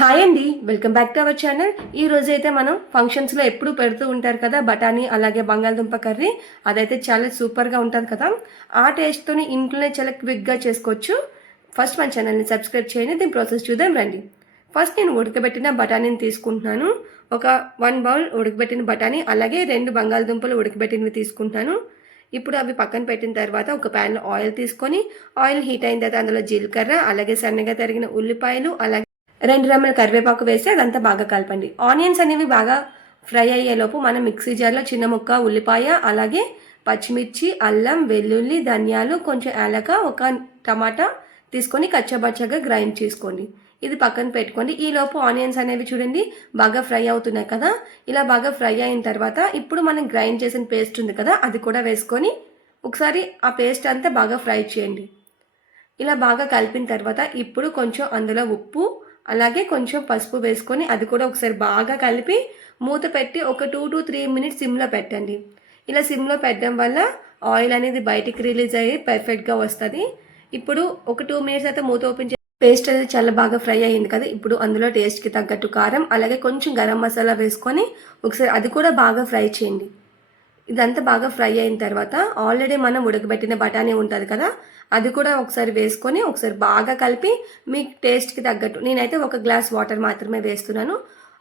Hi అండి, welcome back to our channel. ఈ రోజు అయితే మనం ఫంక్షన్స్లో ఎప్పుడు పెడుతూ ఉంటారు కదా బఠానీ అలాగే బంగాళదుంప కర్రీ. అదైతే చాలా సూపర్గా ఉంటుంది కదా. ఆ టేస్ట్తోని ఇంట్లోనే చాలా క్విక్గా చేసుకోవచ్చు. ఫస్ట్ మన ఛానల్ని సబ్స్క్రైబ్ చేయండి. దీని ప్రాసెస్ చూద్దాం రండి. ఫస్ట్ నేను ఉడకబెట్టిన బఠానీని తీసుకుంటున్నాను. ఒక 1 బౌల్ ఉడకబెట్టిన బఠానీ అలాగే 2 బంగాళదుంపలు ఉడకబెట్టినవి తీసుకుంటాను. ఇప్పుడు అవి పక్కన పెట్టిన తర్వాత ఒక ప్యాన్లో ఆయిల్ తీసుకొని ఆయిల్ హీట్ అయిన తర్వాత అందులో జీలకర్ర అలాగే సన్నగా తరిగిన ఉల్లిపాయలు అలాగే 2 రెమ్మల కరివేపాకు వేసి అదంతా బాగా కలపండి. ఆనియన్స్ అనేవి బాగా ఫ్రై అయ్యేలోపు మనం మిక్సీ జార్లో చిన్న ముక్క ఉల్లిపాయ అలాగే పచ్చిమిర్చి అల్లం వెల్లుల్లి ధనియాలు కొంచెం యాలక ఒక టమాటా తీసుకొని కచ్చబచ్చగా గ్రైండ్ చేసుకోండి. ఇది పక్కన పెట్టుకోండి. ఈలోపు ఆనియన్స్ అనేవి చూడండి బాగా ఫ్రై అవుతున్నాయి కదా. ఇలా బాగా ఫ్రై అయిన తర్వాత ఇప్పుడు మనం గ్రైండ్ చేసిన పేస్ట్ ఉంది కదా అది కూడా వేసుకొని ఒకసారి ఆ పేస్ట్ అంతా బాగా ఫ్రై చేయండి. ఇలా బాగా కలిపిన తర్వాత ఇప్పుడు కొంచెం అందులో ఉప్పు అలాగే కొంచెం పసుపు వేసుకొని అది కూడా ఒకసారి బాగా కలిపి మూత పెట్టి ఒక 2 to 3 మినిట్స్ సిమ్లో పెట్టండి. ఇలా సిమ్లో పెట్టడం వల్ల ఆయిల్ అనేది బయటికి రిలీజ్ అయ్యి పర్ఫెక్ట్గా వస్తుంది. ఇప్పుడు ఒక 2 మినిట్స్ అయితే మూత ఓపెన్ చేసి పేస్ట్ అనేది చాలా బాగా ఫ్రై అయ్యింది కదా. ఇప్పుడు అందులో టేస్ట్కి తగ్గట్టు కారం అలాగే కొంచెం గరం మసాలా వేసుకొని ఒకసారి అది కూడా బాగా ఫ్రై చేయండి. ఇదంతా బాగా ఫ్రై అయిన తర్వాత ఆల్రెడీ మనం ఉడకబెట్టిన బఠానీ ఉంటుంది కదా అది కూడా ఒకసారి వేసుకొని ఒకసారి బాగా కలిపి మీ టేస్ట్కి తగ్గట్టు నేనైతే 1 గ్లాస్ వాటర్ మాత్రమే వేస్తున్నాను.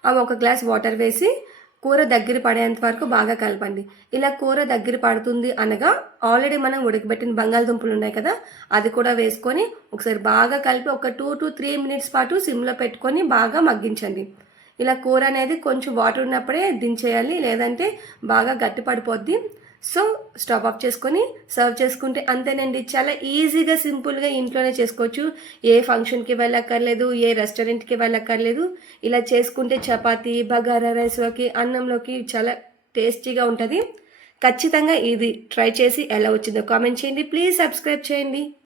ఆ 1 గ్లాస్ వాటర్ వేసి కూర దగ్గర పడేంత వరకు బాగా కలపండి. ఇలా కూర దగ్గర పడుతుంది అనగా ఆల్రెడీ మనం ఉడకబెట్టిన బంగాళదుంపలు ఉన్నాయి కదా అది కూడా వేసుకొని ఒకసారి బాగా కలిపి ఒక 2 to 3 మినిట్స్ పాటు సిమ్లో పెట్టుకొని బాగా మగ్గించండి. ఇలా కూర అనేది కొంచెం వాటర్ ఉన్నప్పుడే దించేయాలి, లేదంటే బాగా గట్టి పడిపోద్ది. సో స్టవ్ ఆఫ్ చేసుకొని సర్వ్ చేసుకుంటే అంతేనండి. చాలా ఈజీగా సింపుల్గా ఇంట్లోనే చేసుకోవచ్చు. ఏ ఫంక్షన్కి వెళ్ళక్కర్లేదు, ఏ రెస్టారెంట్కి వెళ్ళక్కర్లేదు. ఇలా చేసుకుంటే చపాతీ బగారా రైస్లోకి అన్నంలోకి చాలా టేస్టీగా ఉంటుంది. ఖచ్చితంగా ఇది ట్రై చేసి ఎలా వచ్చిందో కామెంట్ చేయండి. ప్లీజ్ సబ్స్క్రైబ్ చేయండి.